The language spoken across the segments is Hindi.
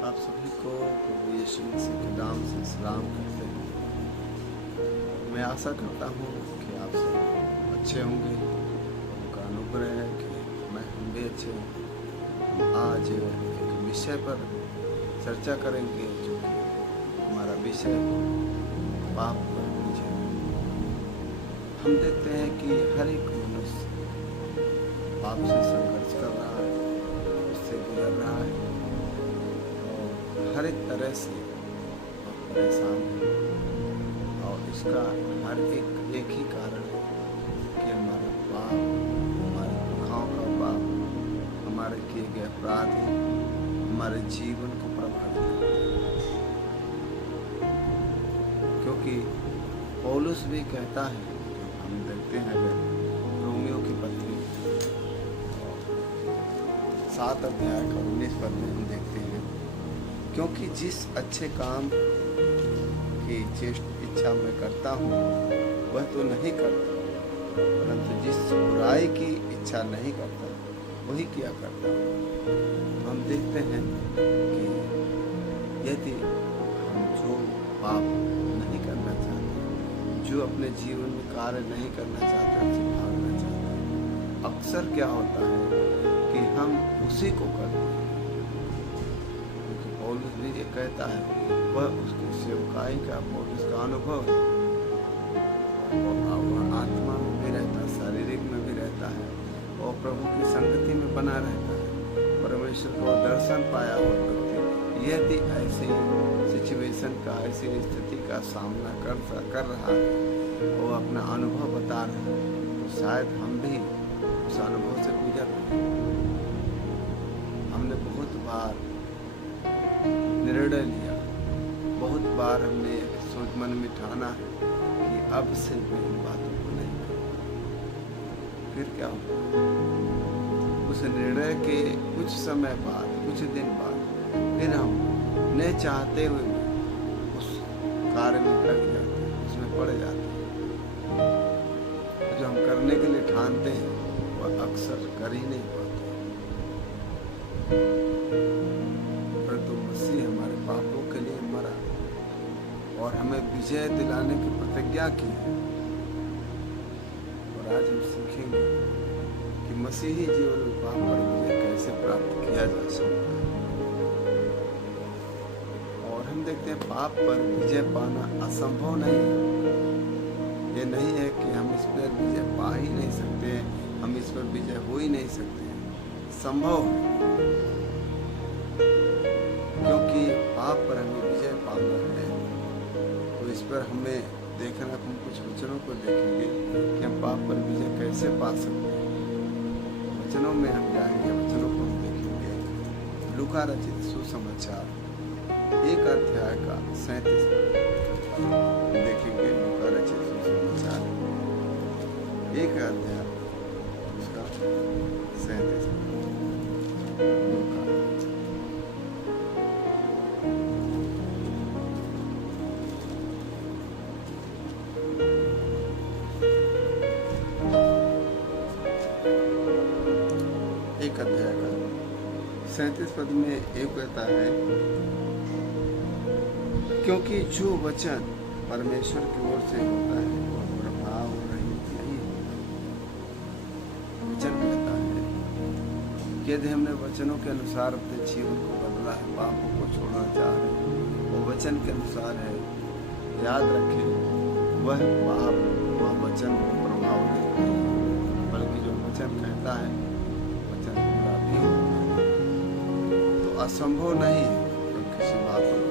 आप सभी को प्रभु यीशु मसीह के नाम से सलाम करते हैं। मैं आशा करता हूँ कि आप सब अच्छे होंगे। उनका अनुग्रह है कि हम भी अच्छे हैं। हम आज एक विषय पर चर्चा करेंगे जो कि हमारा विषय पाप पर विजय। हम देखते हैं कि हर एक मनुष्य पाप से संघर्ष कर रहा है, उससे गुजर रहा है, हर एक तरह से परेशान है। और इसका हर एक ही कारण है कि हमारा पाप, हमारे गुनाहों का पाप, हमारे किए गए अपराध हमारे जीवन को प्रभावित करते हैं। क्योंकि पौलुस भी कहता है, हम देखते हैं रोमियो की पत्री 7 अध्याय का 19 पद में हम देखते हैं, क्योंकि जिस अच्छे काम की इच्छा मैं करता हूँ वह तो नहीं करता, परंतु जिस बुराई की इच्छा नहीं करता वही किया करता हूँ। हम देखते हैं कि यदि हम जो पाप नहीं करना चाहते, जो अपने जीवन में कार्य नहीं करना चाहते, उससे भागना चाहते, अक्सर क्या होता है कि हम उसी को करते हैं। पौलुस भी ये कहता है, वह उसकी सेवकाई का पौलुस का अनुभव है। वह आत्मा में भी रहता है, शारीरिक में भी रहता है, और प्रभु की संगति में बना रहता है। परमेश्वर को दर्शन पाया हुआ व्यक्ति यदि ऐसी सिचुएशन का, ऐसी स्थिति का सामना कर रहा है, वो अपना अनुभव बता रहा है, तो शायद हम भी उस अनुभव से गुजर रहे हैं। हमने बहुत बार निर्णय लिया, बहुत बार हमने सोच मन में ठाना है कि अब से मैं इन बातों को नहीं करूँगा। फिर क्या होगा? उस निर्णय के कुछ समय बाद, कुछ दिन बाद फिर हम न चाहते हुए उस कार्य में लग जाते हैं, उसमें पड़ जाते हैं। जो हम करने के लिए ठानते हैं वह अक्सर कर ही नहीं पाते। परंतु मसीह हमारे पापों के लिए मरा और हमें विजय दिलाने की प्रतिज्ञा की है। और आज हम सीखेंगे कि मसीही जीवन में पाप पर विजय कैसे प्राप्त किया जा सकता है। और हम देखते हैं पाप पर विजय पाना असंभव नहीं है। ये नहीं है कि हम इस पर विजय पा ही नहीं सकते, हम इस पर विजय हो ही नहीं सकते। संभव है, क्योंकि पाप पर हमें विजय पाना है। तो इस पर हमें देखना, हम कुछ वचनों को देखेंगे कि हम पाप पर विजय कैसे पा सकते हैं। वचनों में हम जाएंगे, वचनों को हम देखेंगे। लूका रचित सुसमाचार 1 अध्याय का 37 देखेंगे। लूका रचित सुसमाचार 1 अध्याय उसका 37 अध्याय का 37 पद में एक कहता है, क्योंकि जो वचन परमेश्वर की ओर से होता है वह प्रभाव रहित नहीं होता। वचन कहता है, यदि हमने वचनों के अनुसार अपने जीवन को बदला है, पापों को छोड़ना चाह रहे हैं, वो वचन के अनुसार है, याद रखें वह पाप, वह वचन प्रभाव नहीं, बल्कि जो वचन कहता है पूरा भी होता है। तो असंभव नहीं है तो किसी बात को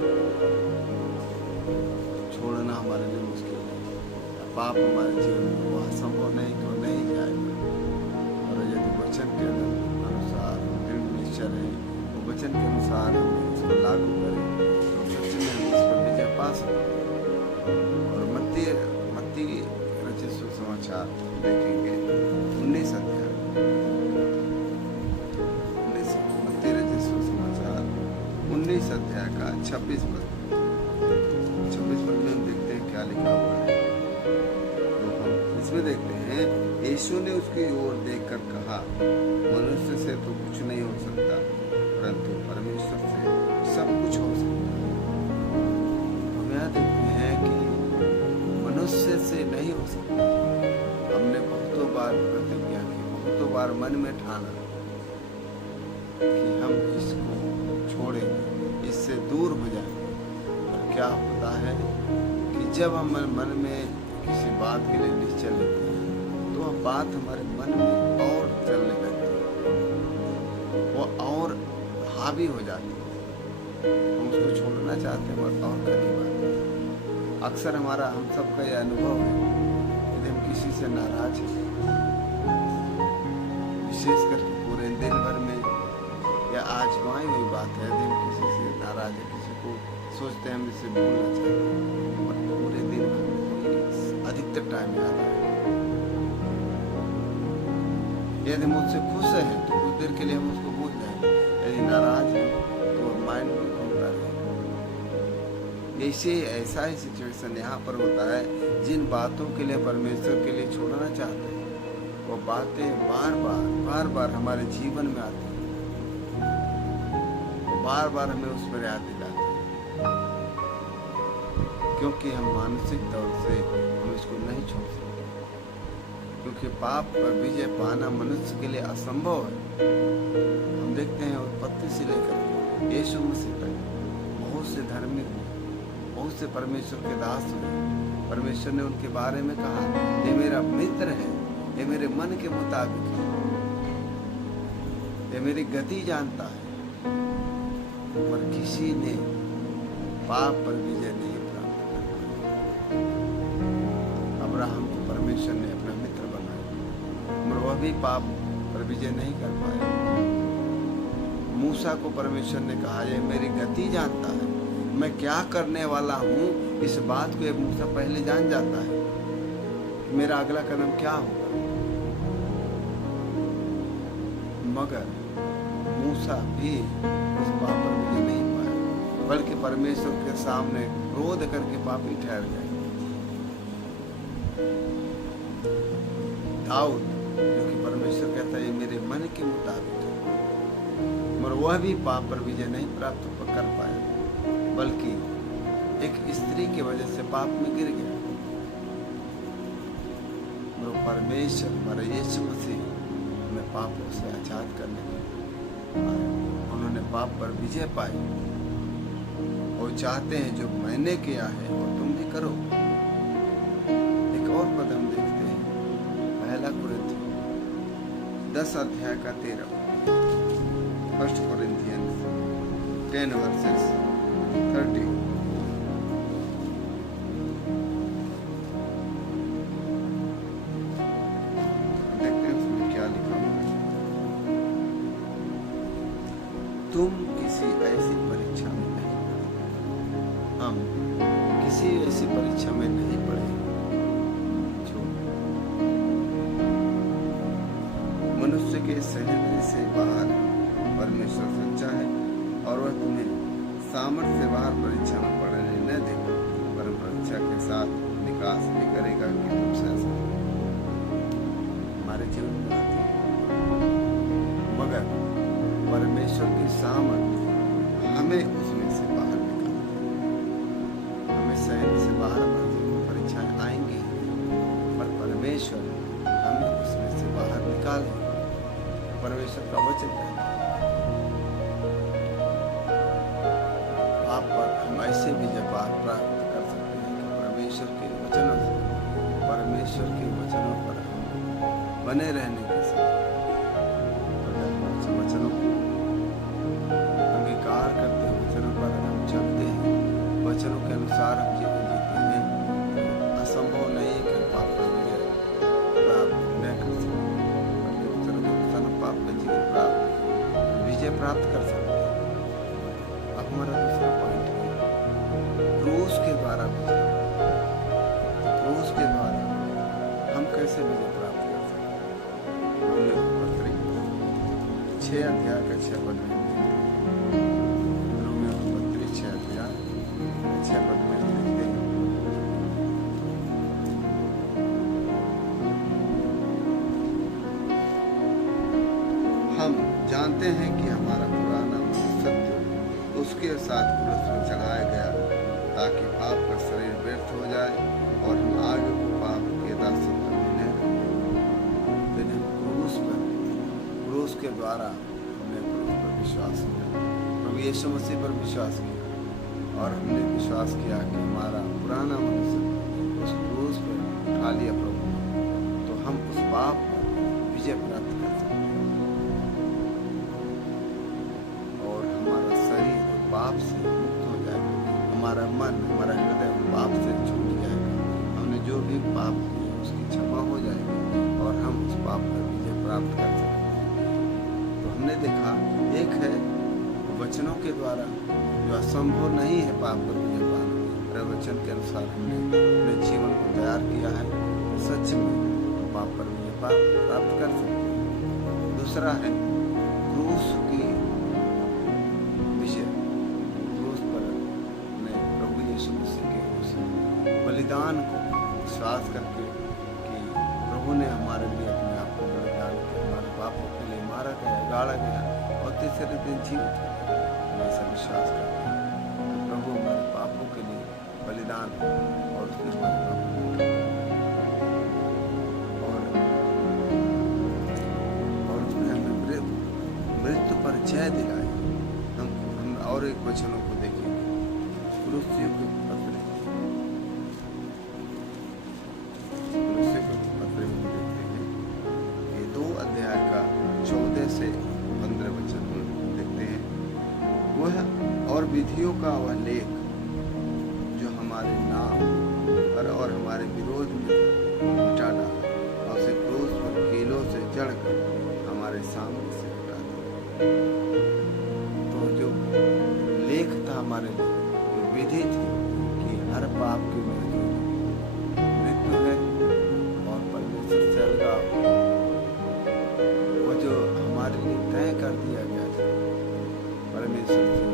छोड़ना हमारे लिए मुश्किल है। पाप हमारे जीवन में वो असंभव नहीं तो नहीं जाएगा। और यदि वचन के अनुसार दृढ़ निश्चय रहे, वो वचन के अनुसार हम इसको लागू करें, तो सच में हम इस पर विजय पा सकते हैं। और मत्ती रचित सुसमाचार देखेंगे 19 अध्याय, सुसमाचार 19 अध्याय का 26 पद में हम देखते हैं क्या लिखा हुआ है। तो हम इसमें देखते हैं, यीशु ने उसकी ओर देखकर कहा, मनुष्य से तो कुछ नहीं हो सकता, परंतु परमेश्वर से सब कुछ बार मन में ठाना कि हम इसको छोड़ेंगे, इससे दूर हो जाएंगे। और क्या होता है कि जब हम मन में किसी बात के लिए निश्चय लेते हैं तो वह बात हमारे मन में और चलने लगती है, वो और हावी हो जाती है। हम उसको छोड़ना चाहते हैं और करीब आते हैं। अक्सर हमारा हम सबका यह अनुभव है यदि हम किसी से नाराज हैं, विशेष करके पूरे दिन भर में या आजमाई हुई बात है, यदि हम किसी से नाराज है, किसी को सोचते हैं हम इससे भूलना चाहते हैं और पूरे दिन भर में अधिकतर टाइम याद आए। यदि हम उससे खुश हैं तो कुछ देर के लिए हम उसको भूल जाएंगे, यदि नाराज हैं तो माइंड में घूमता रहेगा। ऐसा ही सिचुएशन यहाँ पर होता है। जिन बातों के लिए परमेश्वर के लिए छोड़ना चाहते हैं वो बातें बार बार हमारे जीवन में आती हैं, बार बार हमें उस पर याद दिलाते हैं, क्योंकि हम मानसिक तौर से हम इसको नहीं छोड़ सकते, क्योंकि पाप पर विजय पाना मनुष्य के लिए असंभव है। हम देखते हैं उत्पत्ति से लेकर यीशु मसीह तक बहुत से धर्मी हुए, बहुत से परमेश्वर के दास हुए। परमेश्वर ने उनके बारे में कहा, ये मेरा मित्र है, ये मेरे मन के मुताबिक है, ये मेरी गति जानता है। पर किसी ने पाप पर विजय नहीं प्राप्त कर। अब्राहम को परमेश्वर ने अपना मित्र बनाया मगर वह भी पाप पर विजय नहीं कर पाया। मूसा को परमेश्वर ने कहा, ये मेरी गति जानता है, मैं क्या करने वाला हूँ इस बात को मूसा पहले जान जाता है कि मेरा अगला कदम क्या होगा। मगर मूसा भी उस पाप पर विजय नहीं पाया, बल्कि परमेश्वर के सामने क्रोध करके पापी ठहर गए। दाऊद जो कि परमेश्वर कहता है ये मेरे मन के मुताबिक है, मगर वह भी पाप पर विजय नहीं प्राप्त कर पाया, बल्कि एक स्त्री की वजह से पाप में गिर गया। परमेश्वर हमारे यीशु मसीह हमें पापों से आजाद करने में आए। उन्होंने पाप पर विजय पाई और चाहते हैं जो मैंने किया है वो तुम भी करो। एक और पद हम देखते हैं, पहला कुरिन्थियों 10 अध्याय का 13, 1 Corinthians 10 verses 30। तुम किसी ऐसी परीक्षा में नहीं पड़े, हम किसी ऐसी परीक्षा में नहीं पड़े जो मनुष्य के सहने से बाहर। परमेश्वर सच्चा है और वह तुम्हें सामर्थ्य से बाहर परीक्षा में पड़ने न देगा, पर परीक्षा के साथ निकास भी करेगा कि तुम सह सको। हमारे जीवन में आती है, मगर परमेश्वर की सामर्थ हमें उसमें से बाहर निकालती है। हमें सहन से बाहर परीक्षाएं आएंगी, पर परमेश्वर हमें उसमें से बाहर निकाले। परमेश्वर का वचन कहता है, आप पर हम ऐसे भी जब प्राप्त कर सकते हैं कि परमेश्वर के वचनों पर हम बने रहने के साथ वचनों को अंगीकार करते हैं, वचनों पर हम चलते हैं, वचनों के अनुसार हम जीवन जीते हैं। असंभव नहीं है कि हम पाप पर विजय प्राप्त न कर सकते, बल्कि वचनों के अनुसार हम पाप पर विजय प्राप्त कर सकते हैं। अब हमारा दूसरा पॉइंट है क्रूस के द्वारा विजय। क्रूस के द्वारा हम कैसे विजय प्राप्त कर सकते हैं? 6 अध्याय का 6 पद में, रोमियो 6 अध्याय 6 पद में लिखते हैं, हम जानते हैं कि हमारा पुराना सत्य उसके साथ क्रूस में चढ़ाया गया ताकि पाप का शरीर व्यर्थ हो जाए और हम आगे को पाप के दासत्व में न रहें। क्रूस पर क्रूस के द्वारा हमने क्रूस पर विश्वास किया, प्रभु यीशु मसीह पर विश्वास किया और हमने विश्वास किया कि हमारा पुराना मनुष्य उस क्रूस पर उठा लिया प्रभु, तो हम उस पाप पर विजय प्राप्त कर सकते हैं और हमारा शरीर पाप से मुक्त हो जाएगा, हमारा मन, हमारा हृदय पाप से छूट जाएगा, हमने जो भी पाप किया उसकी क्षमा हो जाएगी और हम उस पाप पर विजय प्राप्त कर सकते हैं। तो हमने देखा एक है वचनों के द्वारा जो असंभव नहीं है पाप पर विजय पाना, प्रवचन के अनुसार हमने अपने जीवन को तैयार किया है, सच में पाप पर विजय प्राप्त कर सकते हैं। दूसरा है क्रूस की विजय, क्रूस पर अपने प्रभु यीशु मसीह के उस बलिदान को विश्वास करके कि प्रभु ने हमारे लिए अपने आप को बलिदान किया, हमारे पापों के लिए मारा गया, गाड़ा गया और तीसरे दिन जीवित हो गया। हम ऐसा विश्वास करते हैं कि प्रभु हमारे पापों के लिए बलिदान और उसने हमारे पापों और उसने हमें मृत्यु पर जय दिलाई। हम और एक वचनों को देखेंगे, कुलुस्सियों के पत्र में देखते हैं ये 2 अध्याय का 14 से 15 वचन देखते हैं। वह और विधियों का वह लेख जो हमारे नाम पर और हमारे विरोध में मिटा डाला और उसे क्रूस पर कीलों से जड़कर हमारे सामने से हटा दिया। तो जो लेख था हमारे लिए, जो विधि थी कि हर पाप की मृत्यु है और परमेश्वर से अलगाव, वो जो हमारे लिए तय कर दिया गया था परमेश्वर से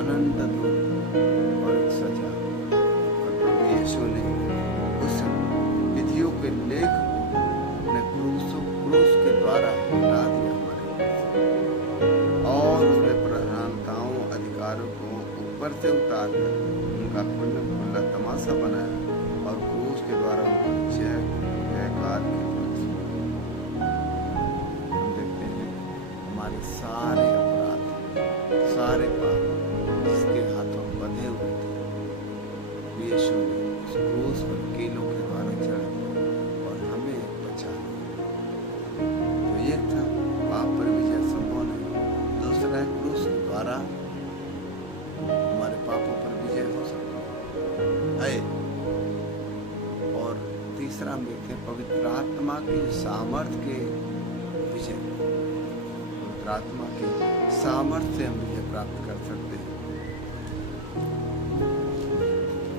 अनंत दुख और एक सजा, और प्रभु यीशु ने उस विधियों के लेख को अपने क्रूस के द्वारा हटा दिया हमारे और उसने प्रधानताओं अधिकारों को ऊपर से उतार कर उनका खुला तमाशा बनाया और क्रूस के द्वारा उनको जयकार के हम देखते हैं हमारे सारे अपराध, सारे पाप जिसके हाथों बंधे हुए थे यीशु ने उस क्रूस पर कीलों के द्वारा चढ़ा और हमें बचा। तो एक था पाप पर विजय संभव नहीं, दूसरा है क्रूस के द्वारा हमारे पापों पर विजय हो सकता है और तीसरा हम देखते हैं पवित्र आत्मा के सामर्थ्य के विजय, पवित्र आत्मा के सामर्थ्य से हम विजय प्राप्त कर सकते हैं।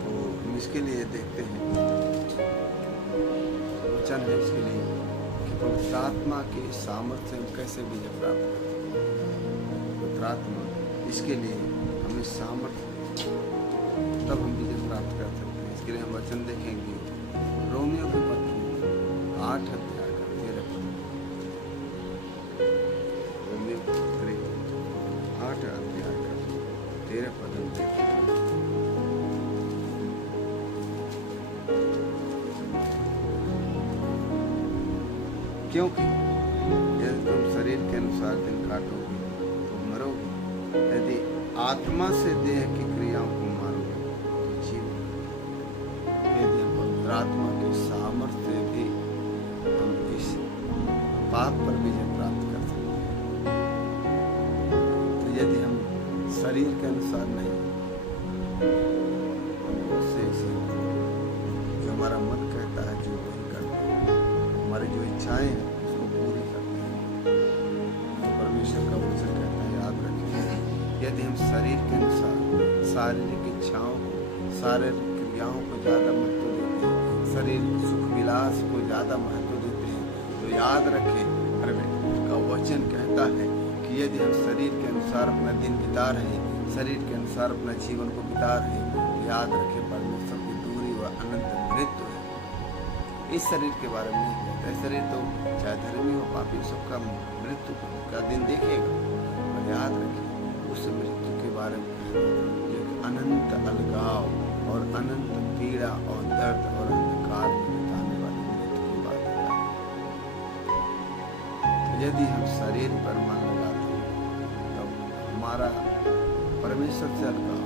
तो हम इसके लिए देखते हैं वचन है इसके लिए कि पवित्र आत्मा के सामर्थ्य से हम कैसे विजय प्राप्त कर सकते हैं। पवित्र आत्मा इसके लिए हमें सामर्थ्य तब हम विजय प्राप्त कर सकते हैं। इसके लिए हम वचन देखेंगे रोमियो के पत्र 8 अध्याय का 13 पद, रोमियो के पत्र 8 अध्याय का 13 पद हम देखेंगे। क्योंकि यदि तुम शरीर के अनुसार दिन काटोगे तो मरोगे, यदि आत्मा से देह की क्रियाओं को मारोगे तो जीवन। यदि हम पवित्र आत्मा के सामर्थ्य से भी हम इस पाप पर विजय प्राप्त कर सकते हैं। तो यदि हम शरीर के अनुसार नहीं, उससे जो हमारा मन कहता है जो वही करते हैं, हमारी जो इच्छाएं हैं उसको पूरी करते हैं। तो परमेश्वर का वचन कहता है, याद रखें, यदि हम शरीर के अनुसार शारीरिक इच्छाओं को, शारीरिक क्रियाओं को ज़्यादा महत्व देते हैं, शरीर सुख विलास को ज़्यादा महत्व देते हैं, तो याद रखें परमेश्वर का वचन कहता है कि यदि हम शरीर के अनुसार अपना दिन बिता रहे हैं, शरीर के अनुसार अपना जीवन को बिता रहे हैं, तो याद रखें परमेश्वर की दूरी व अनंत मृत्यु है। इस शरीर के बारे में नहीं कहता है, शरीर तो चाहे धर्मी हो पापी सबका मृत्यु का दिन देखेगा, पर याद रखें उस मृत्यु के बारे में एक अनंत अलगाव और अनंत पीड़ा और दर्द और अंधकार में बिताने वाली मृत्यु की बात है। तो यदि हम शरीर पर मन लगाते हैं तो हमारा परमेश्वर से अलगाव,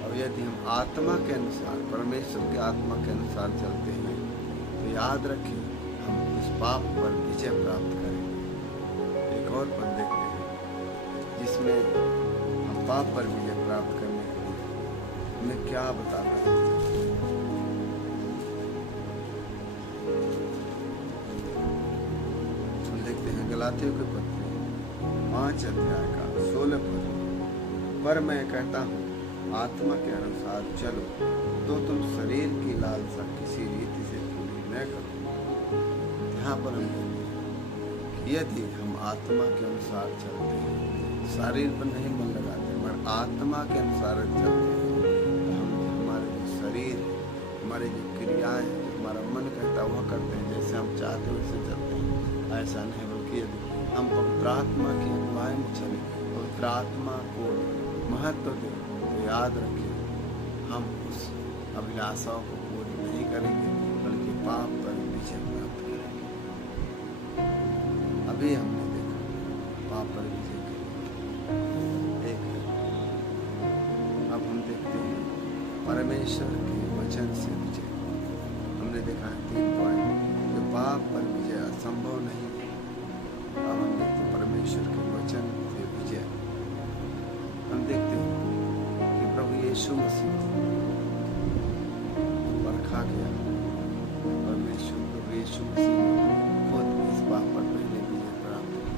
और यदि हम आत्मा के अनुसार, परमेश्वर की आत्मा के अनुसार चलते हैं तो याद रखें हम इस पाप पर विजय प्राप्त करेंगे। एक और पद देखते हैं जिसमें हम पाप पर विजय प्राप्त करने के लिए हमें क्या बताना है। गलातियों के पत्र 5 अध्याय का 16 पद, पर मैं कहता हूँ आत्मा के अनुसार चलो तो तुम शरीर की लालसा किसी रीति से पूरी न करो। यहाँ पर हम यदि हम आत्मा के अनुसार चलते हैं, शरीर पर नहीं मन लगाते मगर आत्मा के अनुसार चलते हैं, तो हम हमारे जो शरीर, हमारे जो क्रियाएं, हमारा मन कहता है वह करते हैं, जैसे हम चाहते हैं वैसे चलते हैं। ऐसा नहीं, बल्कि यदि हम पवित्र आत्मा की अगुवाई में चले, पवित्र आत्मा को महत्व दें, तो याद रखें हम उस अभिलाषाओं को पूरी नहीं करेंगे बल्कि पाप पर विजय प्राप्त करेंगे। अभी हमने देखा पाप पर विजय करेंगे। अब हम देखते हैं परमेश्वर के वचन से विजय। हमने देखा है 3 पॉइंट, जो पाप पर विजय असंभव नहीं है। अब हम देखते हैं परमेश्वर के वचन से विजय। हम देखते हैं कि प्रभु यीशु मसीह परखा गया, परमेश्वर प्रभु यीशु मसीह ने खुद इस पाप पर पहले विजय प्राप्त की,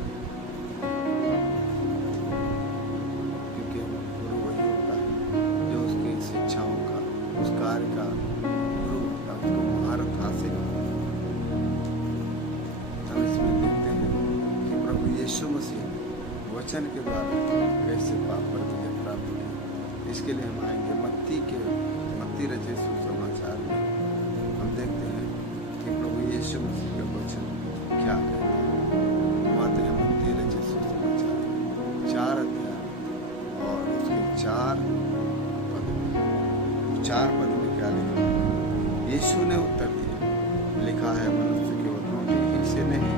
क्योंकि गुरु वही होता है जो उसकी शिक्षाओं का, उस कार्य का गुरु होता है, उसको महारत हासिल होती है। यीशु मसीह वचन के द्वारा कैसे पाप पर विजय प्राप्त किया, इसके लिए हम आएंगे मत्ती रचे सुसमाचार में। हम देखते हैं कि प्रभु यीशु मसीह के वचन क्या कहते हैं। हम आते हैं मत्ती रचे सुसमाचार 4 अध्याय और उसके 4 पद में क्या लिखा है। यीशु ने उत्तर दिया, लिखा है मनुष्य केवल रोटी ही से नहीं,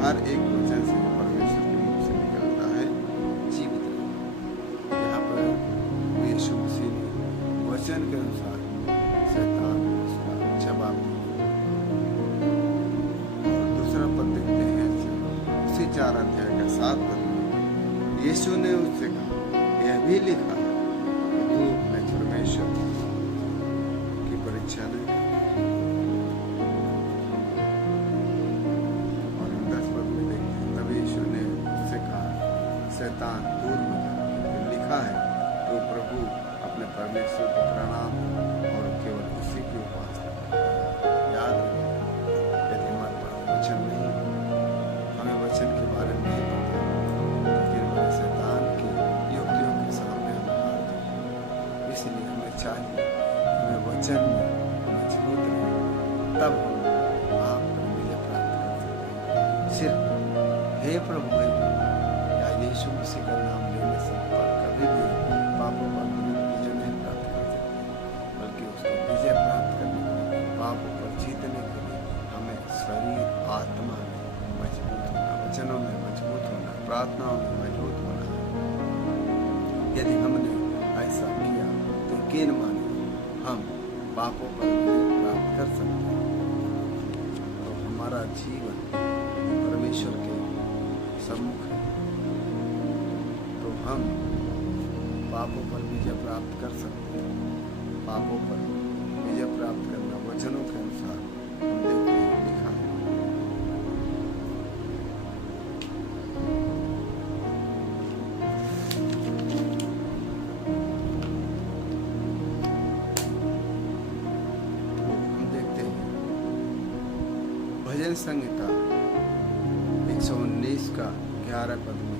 हर एक वचन से जो परमेश्वर के मुंह से निकलता है जीवित रहता है। यहाँ पर यीशु मसीह ने वचन के अनुसार शैतान को उसका जवाब दिया। और दूसरा पद देखते हैं उसी 4 अध्याय का 7 पद में यीशु ने उससे कहा, यह भी लिखा है कि तू अपने परमेश्वर की परीक्षा नहीं। शैतान दूर हो जाए, लिखा है तो प्रभु अपने परमेश्वर को प्रणाम और केवल उसी की उपासना। याद रखें यदि हमारे पास वचन नहीं, हमें वचन के बारे में नहीं पता, लेकिन हमें शैतान की युक्तियों के सामने हम हार दें। इसलिए हमें चाहिए हमें वचन में मजबूत रहे, तब हम आप पर विजय प्राप्त कर सकते हैं। सिर्फ हे प्रभु यीशु मसीह का नाम लेने से कभी भी पापों पर विजय नहीं प्राप्त कर सकते, बल्कि उसको विजय प्राप्त करने के लिए, पापों पर जीतने के लिए हमें शरीर आत्मा में मजबूत होना, वचनों में मजबूत होना, प्रार्थनाओं में मजबूत होना है। यदि हमने ऐसा किया तो यकीन मानिए हम पापों पर विजय प्राप्त कर सकते हैं। तो हमारा जीवन परमेश्वर के सम्मुख है, हम पापों पर विजय प्राप्त कर सकते हैं। पापों पर विजय प्राप्त करना वचनों के अनुसार हम देखते हैं लिखा है। हम देखते हैं भजन संहिता 119 का 11 पद में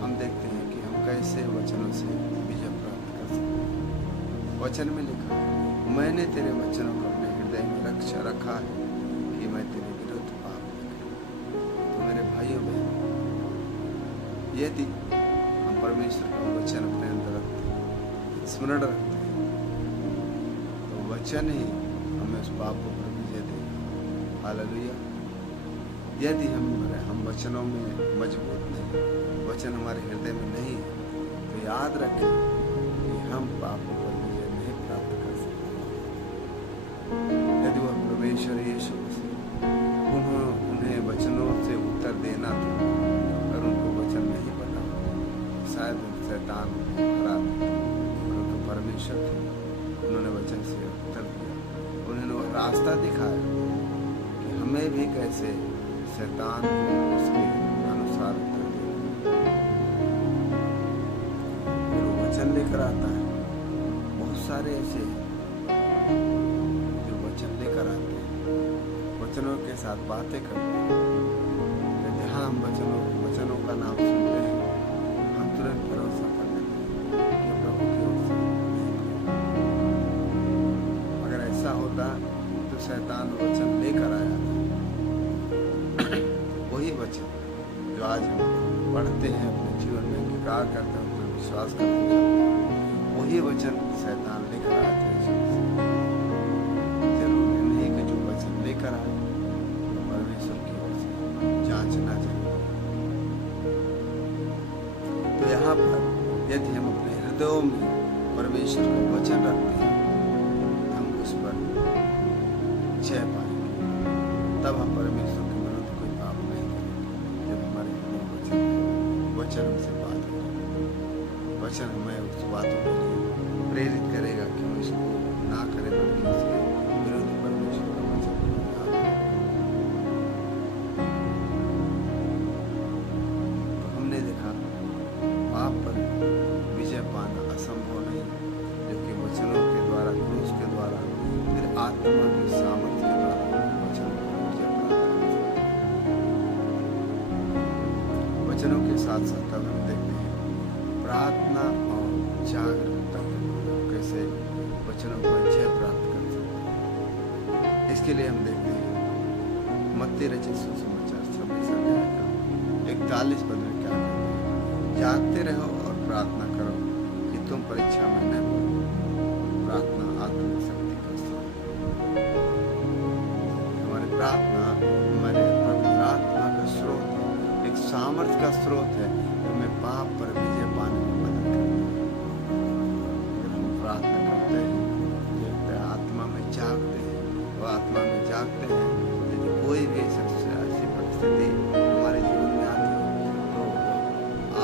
हम देखते हैं कि हम कैसे वचनों से विजय प्राप्त कर सकते हैं। वचन में लिखा है, मैंने तेरे वचनों को अपने हृदय में रखा है कि मैं तेरे विरुद्ध पाप न करूं। तो मेरे भाइयों बहनों, यदि हम परमेश्वर का वचन अपने अंदर रखते हैं, स्मरण रखते हैं, तो वचन ही हमें उस पापों पर विजय देगा। हालेलुया। यदि हम वचनों में मजबूत नहीं, वचन हमारे हृदय में नहीं है, तो याद रखें कि हम पापों पर विजय नहीं प्राप्त कर सकते। यदि वह परमेश्वर यीशु मसीह उन्हें वचनों से उत्तर देना था, अगर उनको वचन नहीं पता शायद शैतान हरा देता, परंतु परमेश्वर थे, उन्होंने वचन से उत्तर दिया, उन्होंने वह रास्ता दिखाया कि हमें भी कैसे शैतान को उसके अनुसार उत्तर देना। फिर वो वचन लेकर आता है। बहुत सारे ऐसे जो वचन लेकर आते हैं, वचनों के साथ बातें करते हैं, तो जहाँ हम वचनों का नाम सुनते हैं, हम तुरंत भरोसा कर लेते हैं कि प्रभु की ओर से अगर ऐसा होता तो शैतान वचन लेकर आया था। वही वचन जो आज हम पढ़ते हैं, अपने जीवन में अंगीकार करते हैं, उसमें विश्वास करते हैं, वही वचन शैतान लेकर आया था। जरूरी नहीं कि जो वचन लेकर आए परमेश्वर की ओर से जांचना चाहिए। तो यहाँ पर यदि हम अपने हृदयों में परमेश्वर का वचन रखते हैं, हम उस पर जय पाएंगे। तब हम परमेश्वर के विरुद्ध कोई पाप नहीं करेंगे। जब हमारे हृदय वचन हमसे बात करें, वचन हमें उस बातों के लिए प्रेरित करेगा कि हम इसको ना करें, बल्कि इसके विरुद्ध परमेश्वर का वचन याद करें। तो हमने देखा पाप पर विजय पाना असंभव नहीं, जबकि वचनों के द्वारा, क्रूस के द्वारा, फिर आत्मा की सामर्थ्य के द्वारा वचन पर विजय प्राप्त कर सकते। वचनों के साथ साथ हम देखते हैं प्रार्थना और जागरूकता कैसे वचनों पर जय प्राप्त कर सकते हैं। इसके लिए हम देखते हैं मत्ती रचित सुसमाचार 26 अध्याय का 41 पद में क्या कहते हैं, जागते रहो और प्रार्थना करो कि तुम परीक्षा में न पड़ो। प्रार्थना आत्मिक शक्ति का स्रोत। हमारी प्रार्थना हमारे प्रार्थना का स्रोत, एक सामर्थ्य का स्रोत है, हमें पाप पर विजय पाने में मदद करता है। अगर हम प्रार्थना करते हैं, जब आत्मा में जागते हैं, वो आत्मा में जागते हैं, यदि कोई भी ऐसी परिस्थिति हमारे जीवन में आती है, तो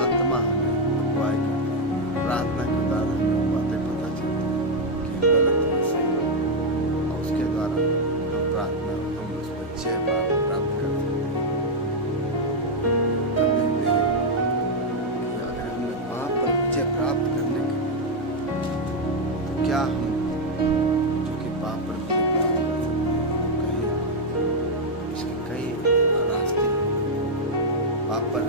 आत्मा हमें अगुवाई करती है। प्रार्थना के द्वारा हमें बातें पता चलती हैं कि गलत है, सही है, और उसके द्वारा हम प्रार्थना, हम उस पर जय प्राप्त करते हैं। प्राप्त करने के तो क्या हम जो कि पाप पर विजय प्राप्त कर सकते हैं, कहीं इसके कई रास्ते। पाप पर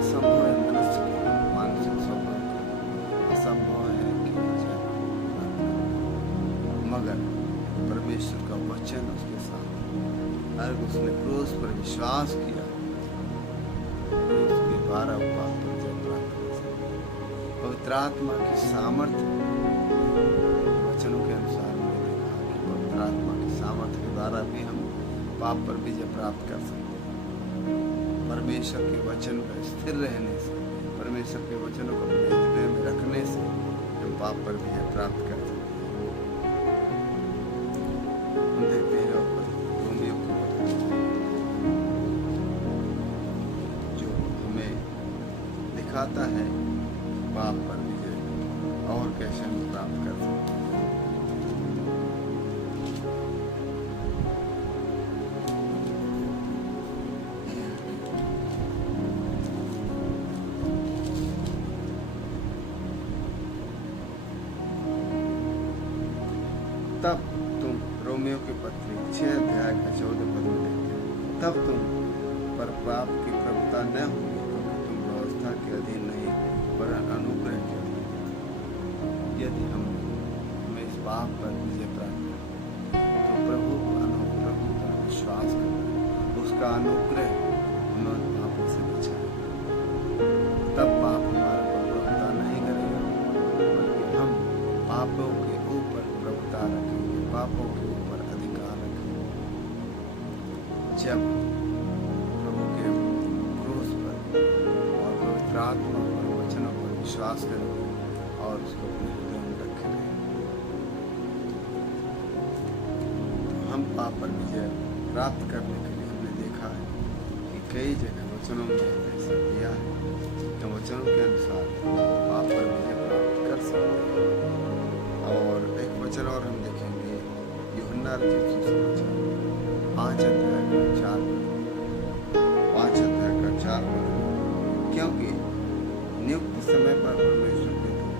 असंभव है मनुष्य के मानसिक स्वभाव, असंभव है कि मगर परमेश्वर का वचन उसके साथ, अगर उसने क्रूस पर विश्वास किया तो उसके द्वारा पाप पर विजय प्राप्त कर सकते। पवित्र आत्मा की सामर्थ्य, वचनों के अनुसार मैंने देखा कि पवित्र आत्मा की सामर्थ्य के द्वारा भी हम पाप पर विजय प्राप्त कर सकते हैं। परमेश्वर के वचन पर स्थिर रहने से, परमेश्वर के वचनों को अपने हृदय में रखने से हम पाप पर विजय प्राप्त कर सकते हैं। हम देखते हैं रोमियो की पत्री जो हमें दिखाता है पाप पर विजय और कैसे हम प्राप्त कर सकते हैं। तब तुम, रोमियो की पत्री 6 अध्याय का 14 पद में देखते हैं, तब तुम पर पाप की प्रभुता न होगी, क्योंकि तुम व्यवस्था के अधीन नहीं पर अनुग्रह के अधीन। यदि हमें इस पाप पर विजय प्राप्त करें तो प्रभु पर विश्वास करें, उसका अनुग्रह हमें उन पापों से बचाए। तब पाप हमारे पर प्रभुता नहीं करेगा, बल्कि हम पापों के ऊपर प्रभुता रखेंगे, पापों के ऊपर अधिकार रखेंगे। जब प्रार्थना और वचनों पर विश्वास करेंगे और उसको अपने हृदय में रखेंगे तो हम पाप पर विजय प्राप्त करने के लिए हमने देखा है कि कई जगह वचनों में ऐसा दिया है तो वचनों के अनुसार पाप पर विजय प्राप्त कर सकते हैं। और एक वचन और हम देखेंगे यूहन्ना रचित सुसमाचार 5 अध्याय का 4 पद। क्योंकि नियुक्त समय पर परमेश्वर के दूत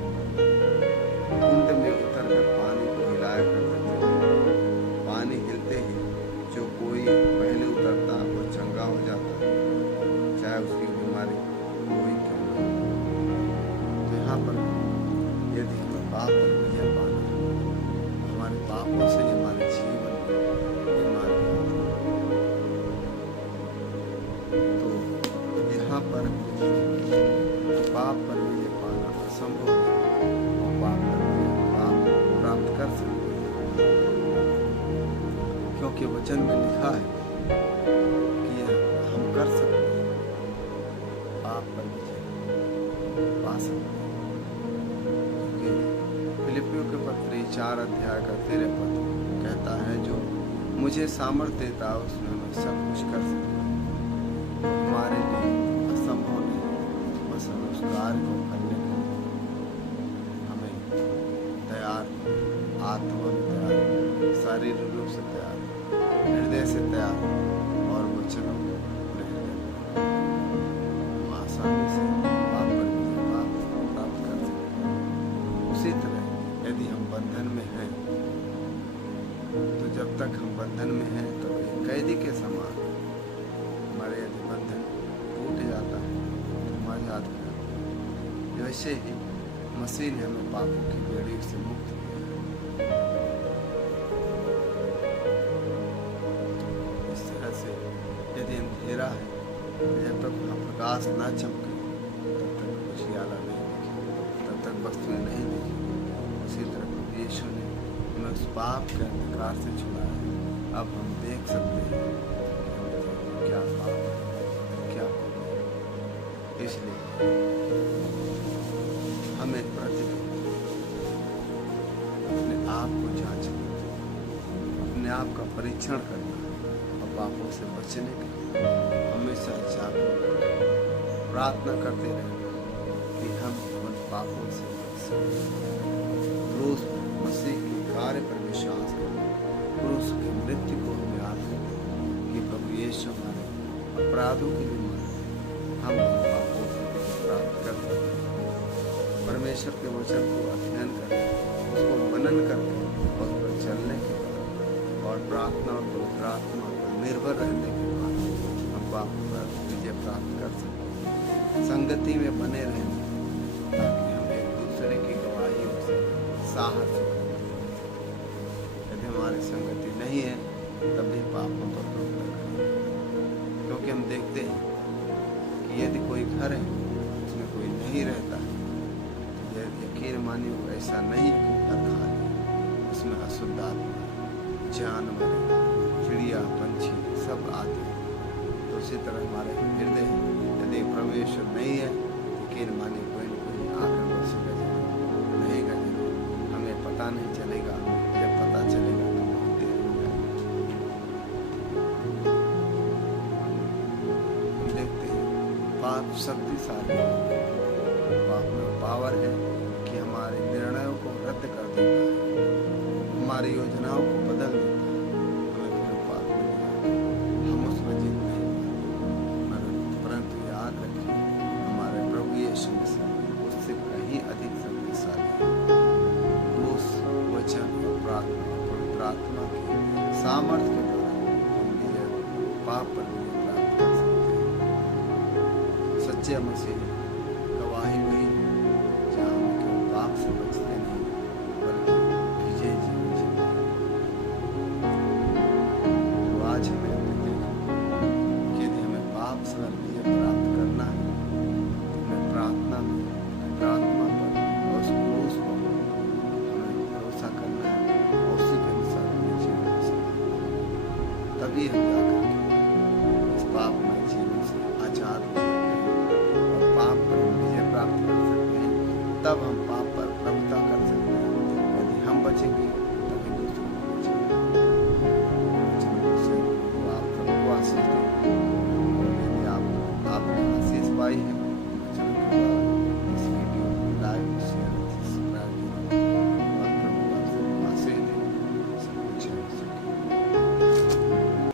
कुंड में उतरकर पानी को हिलाया करते थे। पानी हिलते ही जो कोई पहले उतरता वो चंगा हो जाता, चाहे उसकी बीमारी कोई क्यों न हो। तो यहाँ पर यदि हमें पाप पर विजय पाना, हमारे पापों से हमारे जीवन में बीमारी, तो यहाँ पर पाप पर विजय पाना असंभव है। पाप पर पाप प्राप्त कर सकते हैं क्योंकि वचन में लिखा है कि हम कर सकते हैं, पाप पर विजय पा सकते हैं। फिलिपियों के पत्र 4 अध्याय का 13 पद कहता है जो मुझे सामर्थ्य देता है उसमें मैं सब कुछ कर सकता हूँ। हमारे लिए असंभव नहीं, बस हमें उस कार्य को करने को हमें तैयार, आत्मा में तैयार, शारीरिक रूप से तैयार, हृदय से तैयार और वचनों को अपने हृदय में हम आसानी से पाप पर विजय प्राप्त कर सकते हैं। उसी तरह यदि हम बंधन में हैं तो जब तक हम बंधन में हैं तो एक कैदी के समान हमारे यदि बंधन टूट जाता है तो हम आजाद हो जाते हैं। वैसे ही मसीह ने हमें पापों की बेड़ी से मुक्त किया। इस तरह से यदि अंधेरा है जब तक वहाँ प्रकाश ना चमके तब तक उजियाला नहीं दिखे, तब तक वस्तुएं नहीं दिखेंगी। उसी तरह प्रभु यीशु ने हमें उस पाप के अंधकार से छुड़ाया। अब हम देख सकते हैं कि क्या पाप है, क्या पुण्य। इसलिए हमें प्रतिदिन अपने आप को जांचना, अपने आप का परीक्षण करना और पापों से बचने के लिए हमेशा प्रार्थना करते रहना कि हम उन पापों से बच सकें। क्रूस मसीह के कार्य पर विश्वास करें, क्रूस की मृत्यु को हम याद करें कि प्रभु यीशु हमारे अपराधों के लिए मरे, हम उन पापों से प्राप्त कर सकते हैं। परमेश्वर के वचन को अध्ययन करें, उसको मनन करके उस पर चलने के बाद और प्रार्थना और पवित्र आत्मा पर निर्भर रहने के बाद हम पाप पर विजय प्राप्त कर सकते हैं। संगति में बने रहने ताकि हम एक दूसरे की गवाहियों से साहस हो। यदि हमारी संगति नहीं है तब भी पापों पर रोक लगा, क्योंकि हम देखते हैं कि यदि कोई घर है उसमें कोई नहीं रहता है तो यकीन मानिए ऐसा नहीं है कि घर खाली, उसमें अशुद्ध आत्मा, जानवर, चिड़िया, पंछी सब आते हैं। तो उसी तरह हमारे हृदय यदि परमेश्वर नहीं है यकीन मानिए कोई न कोई आकर बसेगा, रहेगा जरूर। हमें पता नहीं चलेगा, जब पता चलेगा तो बहुत देर हो जाएगी। हम देखते हैं पाप शक्तिशाली, पाप में पावर है कि हमारे निर्णयों को रद्द कर देता है, हमारी योजनाओं को बदल देता है। हमें फिर पाप मिल जाता है, हम उसमें जीत नहीं पाते। परंतु याद रखिए हमारे प्रभु यीशु मसीह उससे कहीं अधिक शक्तिशाली है। उस वचन और पवित्र आत्मा के सामर्थ्य के द्वारा हम विजय, पाप पर विजय प्राप्त कर सकते हैं। सच्चे मसीह गवाही वही जहाँ हम केवल पाप से बचते नहीं बल्कि विजय जीवन जीते हैं। तो आज हमें देखा कि यदि हमें पाप से विजय प्राप्त करना है तो हमें प्रार्थना में प्रार्थना पर और उस क्रूस पर हमें भरोसा करना है और उसी के अनुसार हमें जीवन जीना। तभी हम जाकर के इस पाप में जीवन से आजाद हो सकते हैं और पाप पर तब हम पाप पर प्रभुता कर सकते हैं। यदि हम बचेंगे